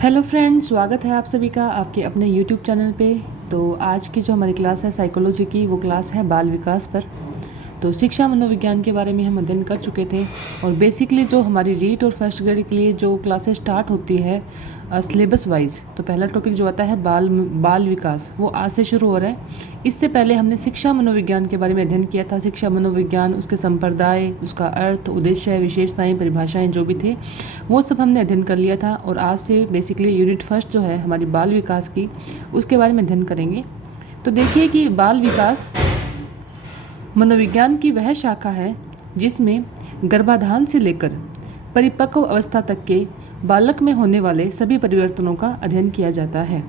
Hello friends, स्वागत है आप सभी का आपके अपने यूट्यूब चैनल पे। तो आज की जो हमारी क्लास है साइकोलॉजी की, वो क्लास है बाल विकास पर। तो शिक्षा मनोविज्ञान के बारे में हम अध्ययन कर चुके थे और बेसिकली जो हमारी रीट और फर्स्ट ग्रेड के लिए जो क्लासेस स्टार्ट होती है सिलेबस वाइज, तो पहला टॉपिक जो आता है बाल बाल विकास, वो आज से शुरू हो रहा है। इससे पहले हमने शिक्षा मनोविज्ञान के बारे में अध्ययन किया था। शिक्षा मनोविज्ञान, उसके संप्रदाय, उसका अर्थ, उद्देश्य, विशेषताएं, परिभाषाएं जो भी थे, वो सब हमने अध्ययन कर लिया था। और आज से बेसिकली यूनिट फर्स्ट जो है हमारी बाल विकास की, उसके बारे में अध्ययन करेंगे। तो देखिए कि बाल विकास मनोविज्ञान की वह शाखा है जिसमें गर्भाधान से लेकर परिपक्व अवस्था तक के बालक में होने वाले सभी परिवर्तनों का अध्ययन किया जाता है।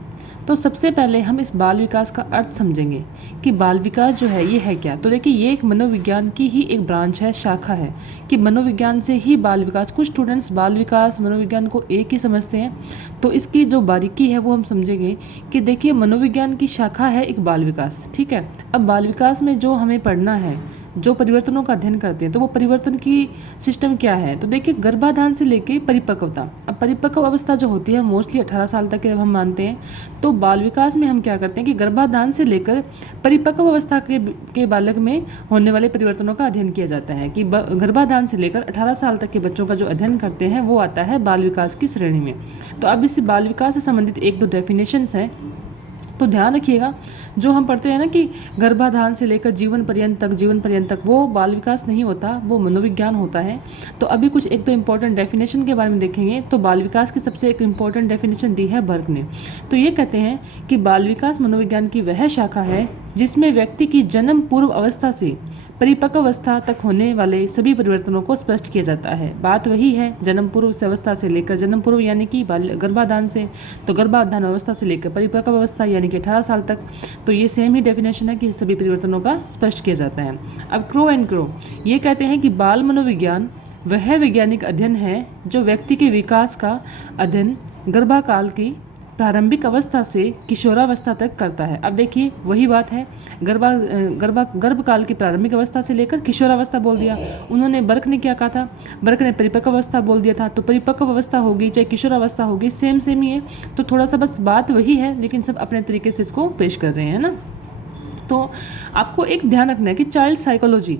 तो सबसे पहले हम इस बाल विकास का अर्थ समझेंगे कि बाल विकास जो है ये है क्या। तो देखिए, ये एक मनोविज्ञान की ही एक ब्रांच है, शाखा है कि मनोविज्ञान से ही बाल विकास। कुछ स्टूडेंट्स बाल विकास मनोविज्ञान को एक ही समझते हैं, तो इसकी जो बारीकी है वो हम समझेंगे कि देखिए मनोविज्ञान की शाखा है एक बाल विकास, ठीक है। अब बाल विकास में जो हमें पढ़ना है, जो परिवर्तनों का अध्ययन करते हैं, तो वो परिवर्तन की सिस्टम क्या है। तो देखिए, गर्भाधान से लेके परिपक्वता, अब परिपक्व अवस्था जो होती है मोस्टली 18 साल तक के हम मानते हैं। तो बाल विकास में हम क्या करते हैं कि गर्भाधान से लेकर परिपक्व अवस्था के बालक में होने वाले परिवर्तनों का अध्ययन किया जाता है कि गर्भाधान से लेकर 18 साल तक के बच्चों का जो अध्ययन करते हैं वो आता है बाल विकास की श्रेणी में। तो अब इस बाल विकास से संबंधित एक दो डेफिनेशंस हैं, तो ध्यान रखिएगा। जो हम पढ़ते हैं ना कि गर्भाधान से लेकर जीवन पर्यंत तक वो बाल विकास नहीं होता, वो मनोविज्ञान होता है। तो अभी कुछ एक दो इम्पोर्टेंट डेफिनेशन के बारे में देखेंगे। तो बाल विकास की सबसे एक इम्पोर्टेंट डेफिनेशन दी है बर्ग ने। तो ये कहते हैं कि बाल विकास मनोविज्ञान की वह शाखा है जिसमें व्यक्ति की जन्म पूर्व अवस्था से परिपक्व अवस्था तक होने वाले सभी परिवर्तनों को स्पष्ट किया जाता है। बात वही है, जन्म पूर्व से अवस्था से लेकर जन्म पूर्व यानी कि गर्भाधान से, तो गर्भाधान अवस्था से लेकर परिपक्व अवस्था यानी कि 18 साल तक। तो ये सेम ही डेफिनेशन है कि सभी परिवर्तनों का स्पष्ट किया जाता है। अब क्रो एंड क्रो ये कहते हैं कि बाल मनोविज्ञान वह वैज्ञानिक अध्ययन है जो व्यक्ति के विकास का अध्ययन गर्भकाल की प्रारंभिक अवस्था से किशोरावस्था तक करता है। अब देखिए वही बात है, गर्भकाल की प्रारंभिक अवस्था से लेकर किशोरावस्था बोल दिया उन्होंने। बर्क ने क्या कहा था, बर्क ने परिपक्व अवस्था बोल दिया था। तो परिपक्व अवस्था होगी चाहे किशोरावस्था होगी, सेम सेम ही है। तो थोड़ा सा बस बात वही है, लेकिन सब अपने तरीके से इसको पेश कर रहे हैं ना। तो आपको एक ध्यान रखना है कि चाइल्ड साइकोलॉजी,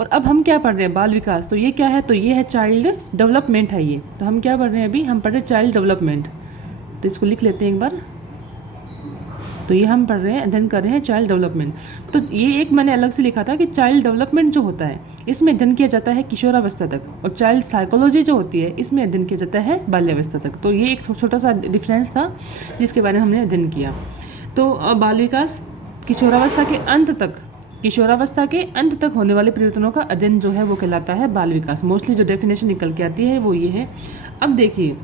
और अब हम क्या पढ़ रहे हैं बाल विकास, तो ये क्या है, तो ये है चाइल्ड डेवलपमेंट है ये। तो हम क्या पढ़ रहे हैं अभी, हम पढ़ रहे हैं चाइल्ड डेवलपमेंट। तो इसको लिख लेते हैं एक बार। तो ये हम पढ़ रहे हैं, अध्ययन कर रहे हैं चाइल्ड डेवलपमेंट। तो ये एक मैंने अलग से लिखा था कि चाइल्ड डेवलपमेंट जो होता है इसमें अध्ययन किया जाता है किशोरावस्था तक, और चाइल्ड साइकोलॉजी जो होती है इसमें अध्ययन किया जाता है बाल्यावस्था तक। तो ये एक छोटा सा डिफरेंस था जिसके बारे में हमने अध्ययन किया। तो बाल विकास किशोरावस्था के अंत तक होने वाले परिवर्तनों का अध्ययन जो है वो कहलाता है बाल विकास। मोस्टली जो डेफिनेशन निकल के आती है वो ये है। अब देखिए,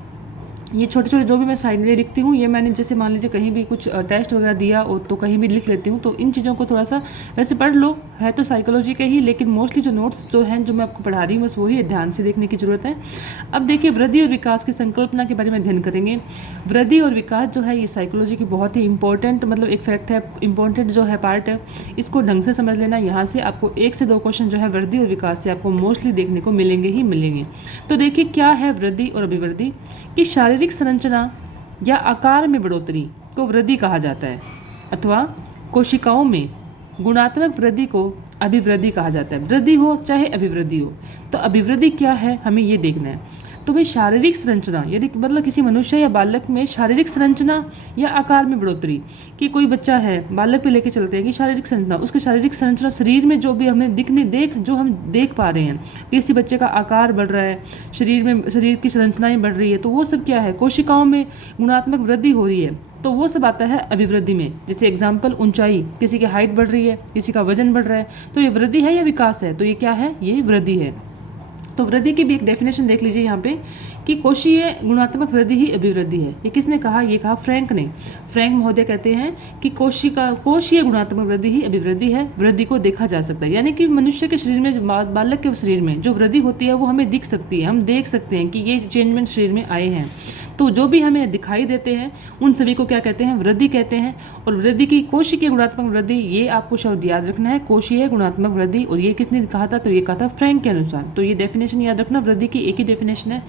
ये छोटे छोटे जो भी मैं साइड में लिखती हूँ, ये मैंने जैसे मान लीजिए कहीं भी कुछ टेस्ट वगैरह दिया और तो कहीं भी लिख लेती हूँ। तो इन चीज़ों को थोड़ा सा वैसे पढ़ लो, है तो साइकोलॉजी के ही, लेकिन मोस्टली जो नोट्स जो हैं जो मैं आपको पढ़ा रही हूँ बस वही ध्यान से देखने की जरूरत है। अब देखिए, वृद्धि और विकास की संकल्पना के बारे में अध्ययन करेंगे। वृद्धि और विकास जो है ये साइकोलॉजी की बहुत ही इंपॉर्टेंट मतलब एक फैक्ट है, इंपॉर्टेंट जो है पार्ट है। इसको ढंग से समझ लेना। यहाँ से आपको 1 से 2 क्वेश्चन जो है वृद्धि और विकास से आपको मोस्टली देखने को मिलेंगे ही मिलेंगे। तो देखिए क्या है वृद्धि और अभिवृद्धि, कि शारीरिक संरचना या आकार में बढ़ोतरी को वृद्धि कहा जाता है, अथवा कोशिकाओं में गुणात्मक वृद्धि को अभिवृद्धि कहा जाता है। वृद्धि हो चाहे अभिवृद्धि हो, तो अभिवृद्धि क्या है हमें ये देखना है। तो भाई शारीरिक संरचना यदि मतलब किसी मनुष्य या बालक में शारीरिक संरचना या आकार में बढ़ोतरी, कि कोई बच्चा है, बालक पे लेके चलते हैं कि शारीरिक संरचना, उसके शारीरिक संरचना शरीर में जो भी हमें जो हम देख पा रहे हैं, किसी बच्चे का आकार बढ़ रहा है, शरीर की संरचनाएं बढ़ रही है, तो वो सब क्या है, कोशिकाओं में गुणात्मक वृद्धि हो रही है। तो वो सब आता है अभिवृद्धि में। जैसे एग्जाम्पल ऊंचाई, किसी की हाइट बढ़ रही है, किसी का वजन बढ़ रहा है, तो ये वृद्धि है या विकास है, तो ये क्या है, ये वृद्धि है। तो वृद्धि की भी एक डेफिनेशन देख लीजिए यहाँ पे कि कोशीय गुणात्मक वृद्धि ही अभिवृद्धि है। ये किसने कहा, ये कहा फ्रैंक ने। फ्रैंक महोदय कहते हैं कि कोशीय गुणात्मक वृद्धि ही अभिवृद्धि है। वृद्धि को देखा जा सकता है, यानी कि मनुष्य के शरीर में, बालक के शरीर में जो वृद्धि होती है वो हमें दिख सकती है, हम देख सकते हैं कि ये चेंजमेंट शरीर में आए हैं। तो जो भी हमें दिखाई देते हैं उन सभी को क्या कहते हैं, वृद्धि कहते हैं। और वृद्धि की कोशिकीय गुणात्मक वृद्धि, ये आपको शब्द याद रखना है, कोशीय गुणात्मक वृद्धि। और ये किसने कहा था, तो ये कहा था फ्रैंक के अनुसार। तो ये डेफिनेशन याद रखना, वृद्धि की एक ही डेफिनेशन है।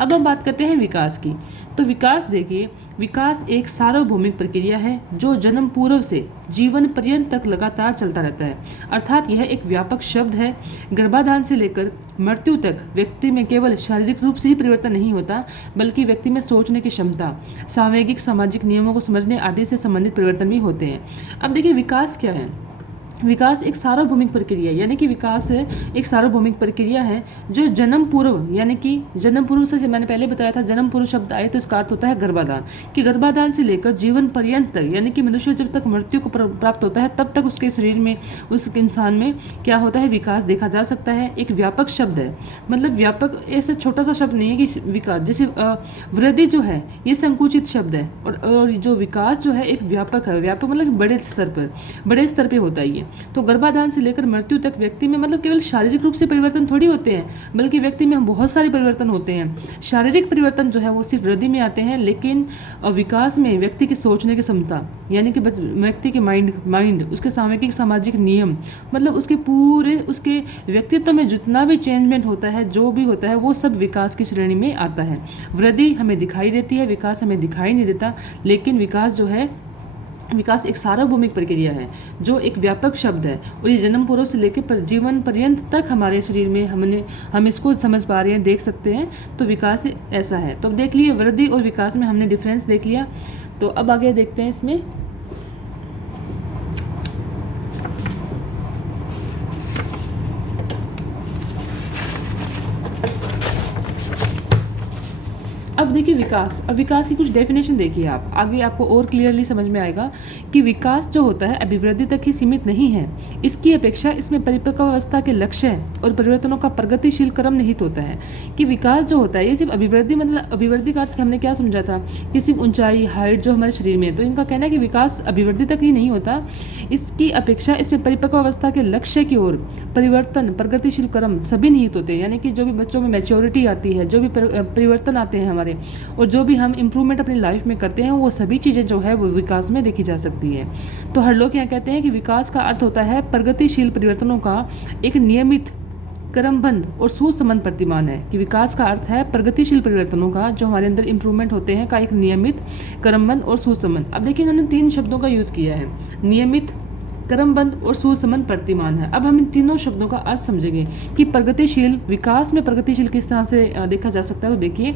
अब हम बात करते हैं विकास की। तो विकास देखिए, विकास एक सार्वभौमिक प्रक्रिया है जो जन्म पूर्व से जीवन पर्यंत तक लगातार चलता रहता है। अर्थात यह एक व्यापक शब्द है। गर्भाधान से लेकर मृत्यु तक व्यक्ति में केवल शारीरिक रूप से ही परिवर्तन नहीं होता, बल्कि व्यक्ति में सोचने की क्षमता, सामाजिक सामाजिक नियमों को समझने आदि से संबंधित परिवर्तन भी होते हैं। अब देखिए विकास क्या है। विकास एक सार्वभौमिक प्रक्रिया है, यानी कि विकास एक सार्वभौमिक प्रक्रिया है जो जन्म पूर्व, यानी कि जन्म पूर्व से, मैंने पहले बताया था जन्म पूर्व शब्द आए तो इसका अर्थ होता है गर्भाधान, कि गर्भाधान से लेकर जीवन पर्यंत तक, यानी कि मनुष्य जब तक मृत्यु को प्राप्त होता है तब तक उसके शरीर में, उस इंसान में क्या होता है, विकास देखा जा सकता है। एक व्यापक शब्द है, मतलब व्यापक ऐसा छोटा सा शब्द नहीं है कि विकास, जैसे वृद्धि जो है ये संकुचित शब्द है, और जो विकास जो है एक व्यापक है। व्यापक मतलब बड़े स्तर पर होता है ये। तो गर्भाधान से लेकर मृत्यु तक व्यक्ति में मतलब केवल शारीरिक रूप से परिवर्तन थोड़ी होते हैं, बल्कि व्यक्ति में बहुत सारे परिवर्तन होते हैं। शारीरिक परिवर्तन जो है वो सिर्फ वृद्धि में आते हैं, लेकिन विकास में व्यक्ति की सोचने की क्षमता, यानी कि व्यक्ति के माइंड, उसके सामाजिक सामाजिक नियम, मतलब उसके पूरे उसके व्यक्तित्व में जितना भी चेंजमेंट होता है, जो भी होता है, वो सब विकास की श्रेणी में आता है। वृद्धि हमें दिखाई देती है, विकास हमें दिखाई नहीं देता। लेकिन विकास जो है, विकास एक सार्वभौमिक प्रक्रिया है जो एक व्यापक शब्द है, और ये जन्म पूर्व से लेकर जीवन पर्यंत तक हमारे शरीर में हम इसको समझ पा रहे हैं, देख सकते हैं। तो विकास ऐसा है। तो अब देख लिए वृद्धि और विकास में हमने डिफरेंस देख लिया। तो अब आगे देखते हैं इसमें। अब देखिए विकास, अब विकास की कुछ डेफिनेशन देखिए आप, आगे आपको और क्लियरली समझ में आएगा कि विकास जो होता है अभिवृद्धि तक ही सीमित नहीं है। इसकी अपेक्षा इसमें परिपक्व अवस्था के लक्ष्य और परिवर्तनों का प्रगतिशील क्रम निहित होता है। कि विकास जो होता है ये सिर्फ अभिवृद्धि, मतलब अभिवृद्धि का अर्थ हमने क्या समझा था कि सिर्फ ऊंचाई, हाइट जो हमारे शरीर में है। तो इनका कहना है कि विकास अभिवृद्धि तक ही नहीं होता, इसकी अपेक्षा इसमें परिपक्व अवस्था के लक्ष्य की ओर परिवर्तन, प्रगतिशील क्रम सभी निहित होते हैं। यानी कि जो भी बच्चों में मैच्योरिटी आती है, जो भी परिवर्तन आते हैं हमारे, और जो भी हम इंप्रूवमेंट अपनी लाइफ में करते हैं, वो सभी चीजें जो है वो विकास में देखी जा सकती है। तो हर लोग यहाँ कहते हैं कि विकास का अर्थ होता है प्रगतिशील परिवर्तनों का एक नियमित, क्रमबद्ध और सुसंबद्ध प्रतिमान है। कि विकास का अर्थ है प्रगतिशील परिवर्तनों का, जो हमारे अंदर इंप्रूवमेंट होते हैं, का एक नियमित, क्रमबद्ध और सुसंबद्ध। अब देखिए हमने 3 शब्दों का यूज किया है, नियमित, क्रमबद्ध और सुसंबद्ध प्रतिमान है। अब हम इन तीनों शब्दों का अर्थ समझेंगे कि प्रगतिशील, विकास में प्रगतिशील किस तरह से देखा जा सकता है। तो देखिए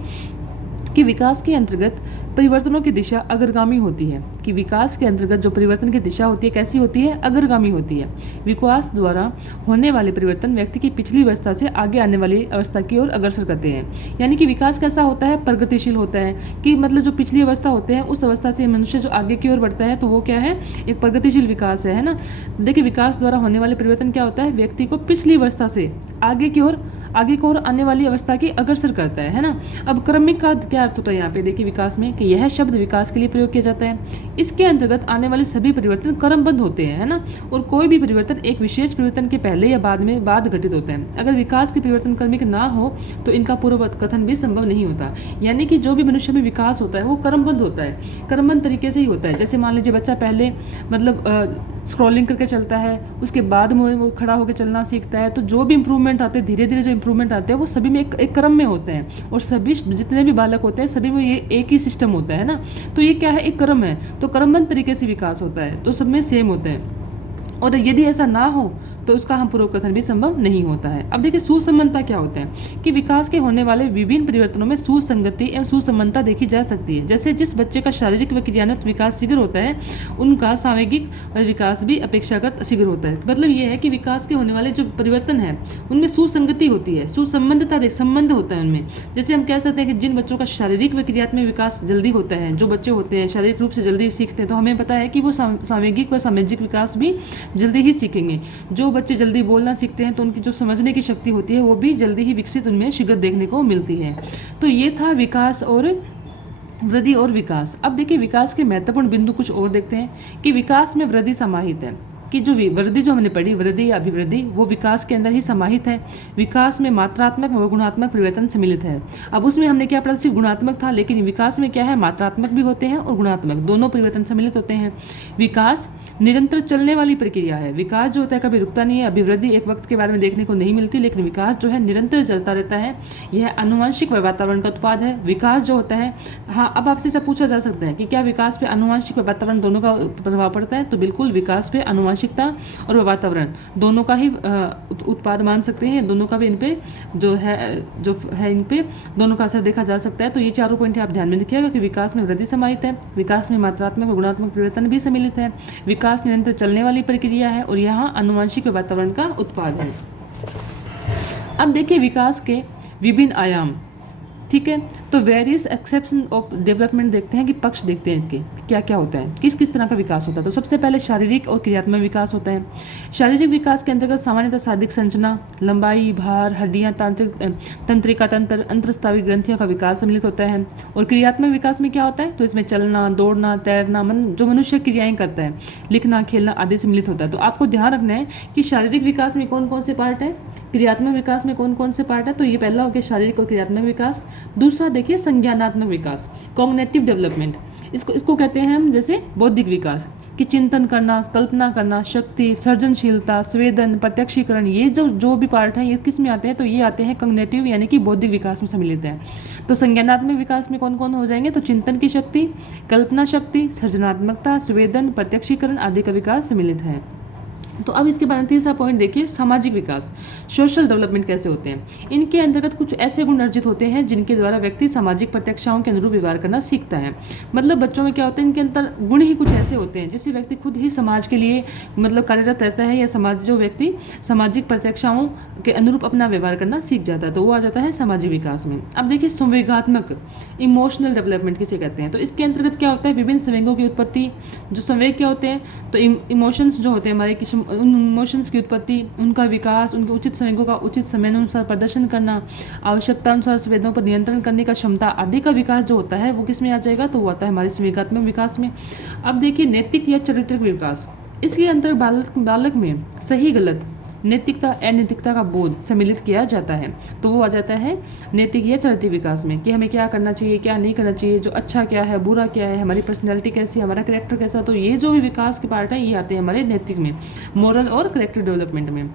कि विकास के अंतर्गत परिवर्तनों की दिशा अग्रगामी होती है। कि विकास के अंतर्गत जो परिवर्तन की दिशा होती है कैसी होती है, अग्रगामी होती है। विकास द्वारा होने वाले परिवर्तन व्यक्ति की पिछली अवस्था से आगे आने वाली अवस्था की ओर अग्रसर करते हैं। यानी कि विकास कैसा होता है, प्रगतिशील होता है। कि मतलब जो पिछली अवस्था होते हैं उस अवस्था से मनुष्य जो आगे की ओर बढ़ता है, तो वो क्या है, एक प्रगतिशील विकास है ना। देखिए विकास द्वारा होने वाले परिवर्तन क्या होता है, व्यक्ति को पिछली अवस्था से आगे की ओर आने वाली अवस्था की अग्रसर करता है ना। अब क्रमिक का क्या अर्थ होता है यहाँ पे, देखिए विकास में, कि यह शब्द विकास के लिए प्रयोग किया जाता है। इसके अंतर्गत आने वाले सभी परिवर्तन क्रमबद्ध होते हैं, है ना। और कोई भी परिवर्तन एक विशेष परिवर्तन के पहले या बाद घटित होता है। अगर विकास के परिवर्तन क्रमिक ना हो तो इनका पूर्व कथन भी संभव नहीं होता। यानी कि जो भी मनुष्य में विकास होता है वो क्रमबद्ध होता है, क्रमबद्ध तरीके से ही होता है। जैसे मान लीजिए बच्चा पहले मतलब स्क्रॉलिंग करके चलता है, उसके बाद में वो खड़ा होकर चलना सीखता है। तो जो भी इंप्रूवमेंट आते हैं, धीरे धीरे जो इंप्रूवमेंट आते हैं, वो सभी में एक क्रम में होते हैं। और सभी जितने भी बालक होते हैं सभी में ये एक ही सिस्टम होता है ना। तो ये क्या है, एक क्रम है। तो क्रमबद्ध तरीके से विकास होता है, तो सब में सेम होते हैं। और यदि ऐसा ना हो तो उसका हम पूर्व कथन भी संभव नहीं होता है। अब देखिए सुसंबद्धता क्या होता है, कि विकास के होने वाले विभिन्न परिवर्तनों में सुसंगति एवं सुसंबद्धता देखी जा सकती है। जैसे जिस बच्चे का शारीरिक व क्रियान्वित विकास शीघ्र होता है, उनका सामाजिक विकास भी अपेक्षाकृत शीघ्र होता है। मतलब ये है कि विकास के होने वाले जो परिवर्तन है उनमें सुसंगति होती है, सुसंबद्धता, संबंध होता है उनमें। जैसे हम कह सकते हैं कि जिन बच्चों का शारीरिक व क्रियात्मक विकास जल्दी होता है, जो बच्चे होते हैं शारीरिक रूप से जल्दी सीखते हैं, तो हमें पता है कि वो सामाजिक व सामाजिक विकास भी जल्दी ही सीखेंगे। जो बच्चे जल्दी बोलना सीखते हैं तो उनकी जो समझने की शक्ति होती है वो भी जल्दी ही विकसित उनमें शीघ्र देखने को मिलती है। तो ये था विकास और वृद्धि और विकास। अब देखिए विकास के महत्वपूर्ण बिंदु कुछ और देखते हैं कि विकास में वृद्धि समाहित है। कि जो वृद्धि जो हमने पढ़ी, वृद्धि या अभिवृद्धि, वो विकास के अंदर ही समाहित है। विकास में मात्रात्मक व गुणात्मक परिवर्तन सम्मिलित है। अब उसमें हमने क्या पढ़ा, सिर्फ गुणात्मक था, लेकिन विकास में क्या है, मात्रात्मक भी होते हैं और गुणात्मक, दोनों परिवर्तन सम्मिलित होते हैं। विकास निरंतर चलने वाली प्रक्रिया है। विकास जो होता है कभी रुकता नहीं है। अभिवृद्धि एक वक्त के बारे में देखने को नहीं मिलती, लेकिन विकास जो है निरंतर चलता रहता है। यह आनुवंशिक व वातावरण का उत्पाद है। विकास जो होता है, हाँ, अब आपसे सब पूछा जा सकता है कि क्या विकास पे आनुवंशिक व वातावरण दोनों का प्रभाव पड़ता है? तो बिल्कुल, विकास पे आनुवंशिकता और वातावरण दोनों का ही उत्पाद मान सकते हैं। दोनों का भी इन पे जो है इन पे दोनों का असर देखा जा सकता है। तो ये चारों पॉइंट आप ध्यान में रखिएगा कि विकास में वृद्धि समाहित है, विकास में मात्रात्मक व गुणात्मक परिवर्तन भी सम्मिलित है, विकास निरंतर चलने वाली प्रक्रिया है और यहाँ आनुवंशिक व वातावरण का उत्पाद है। अब देखिए विकास के विभिन्न आयाम, ठीक है। तो वेरियस एक्सेप्शन ऑफ डेवलपमेंट देखते हैं कि पक्ष देखते हैं इसके क्या क्या होता है, किस किस तरह का विकास होता है। तो सबसे पहले शारीरिक और क्रियात्मक विकास होता है। शारीरिक विकास के अंतर्गत सामान्यतः शारीरिक संरचना, लंबाई, भार, हड्डियां, तंत्रिका तंत्र, अंतरस्रावी ग्रंथियों का विकास सम्मिलित होता है। और क्रियात्मक विकास में क्या होता है, तो इसमें चलना, दौड़ना, तैरना, जो मनुष्य क्रियाएं करता है, लिखना, खेलना आदि सम्मिलित होता है। तो आपको ध्यान रखना है कि शारीरिक विकास में कौन कौन से पार्ट है, क्रियात्मक विकास में कौन कौन से पार्ट है। तो ये पहला हो गया शारीरिक और क्रियात्मक विकास। दूसरा देखिए संज्ञानात्मक विकास, कॉग्निटिव डेवलपमेंट, इसको कहते हैं हम जैसे बौद्धिक विकास, कि चिंतन करना, कल्पना करना, शक्ति, सृजनशीलता, संवेदन, प्रत्यक्षीकरण, ये जो भी पार्ट है ये किस में आते हैं, तो ये आते हैं कॉग्निटिव यानी कि बौद्धिक विकास में सम्मिलित है। तो संज्ञानात्मक विकास में कौन कौन हो जाएंगे, तो चिंतन की शक्ति, कल्पना शक्ति, सृजनात्मकता, संवेदन, प्रत्यक्षीकरण आदि का विकास सम्मिलित है। तो अब इसके बाद तीसरा पॉइंट देखिए सामाजिक विकास, सोशल डेवलपमेंट कैसे होते हैं। इनके अंतर्गत कुछ ऐसे गुण अर्जित होते हैं जिनके द्वारा व्यक्ति सामाजिक प्रत्याशाओं के अनुरूप व्यवहार करना सीखता है। मतलब बच्चों में क्या होता है, इनके अंदर गुण ही कुछ ऐसे होते हैं जिससे व्यक्ति खुद ही समाज के लिए मतलब कार्यरत रहता है, या जो व्यक्ति सामाजिक प्रत्याशाओं के अनुरूप अपना व्यवहार करना सीख जाता है, तो वो आ जाता है सामाजिक विकास में। अब देखिए संवेगात्मक, इमोशनल डेवलपमेंट किसे कहते हैं। तो इसके अंतर्गत क्या होता है, विभिन्न संवेगों की उत्पत्ति। जो संवेग क्या होते हैं, तो इमोशंस जो होते हैं हमारे, उन इमोशंस की उत्पत्ति, उनका विकास, उनके उचित संवेगों का उचित समय अनुसार प्रदर्शन करना, आवश्यकता अनुसार संवेदों पर नियंत्रण करने का क्षमता आदि का विकास जो होता है वो किस में आ जाएगा, तो वो आता है हमारे संवेगात्मक विकास में। अब देखिए नैतिक या चारित्रिक विकास, इसके अंतर बालक में सही गलत, नैतिकता अनैतिकता का बोध सम्मिलित किया जाता है। तो वो आ जाता है नैतिक या चारित्रिक विकास में, कि हमें क्या करना चाहिए, क्या नहीं करना चाहिए, जो अच्छा क्या है, बुरा क्या है, हमारी पर्सनैलिटी कैसी है, हमारा कैरेक्टर कैसा। तो ये जो भी विकास के पार्ट है ये आते हैं हमारे नैतिक में, मोरल और कैरेक्टर डेवलपमेंट में।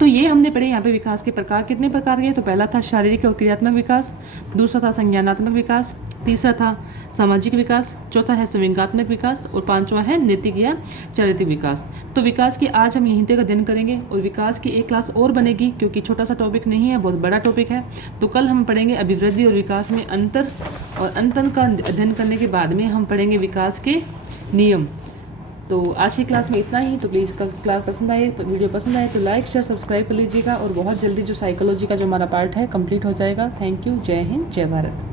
तो ये हमने पढ़े यहाँ पे विकास के प्रकार, कितने प्रकार के। तो पहला था शारीरिक और क्रियात्मक विकास, दूसरा था संज्ञानात्मक विकास, तीसरा था सामाजिक विकास, चौथा है संवेगात्मक विकास और पांचवा है नैतिक या चारित्रिक विकास। तो विकास की आज हम यहीं तक अध्ययन करेंगे और विकास की एक क्लास और बनेगी, क्योंकि छोटा सा टॉपिक नहीं है, बहुत बड़ा टॉपिक है। तो कल हम पढ़ेंगे अभिवृद्धि और विकास में अंतर, और अंतर का अध्ययन करने के बाद में हम पढ़ेंगे विकास के नियम। तो आज की क्लास में इतना ही। तो प्लीज़ क्लास पसंद आए, वीडियो पसंद आए तो लाइक शेयर सब्सक्राइब कर लीजिएगा, और बहुत जल्दी जो साइकोलॉजी का जो हमारा पार्ट है कंप्लीट हो जाएगा। Thank you. जय हिंद, जय भारत।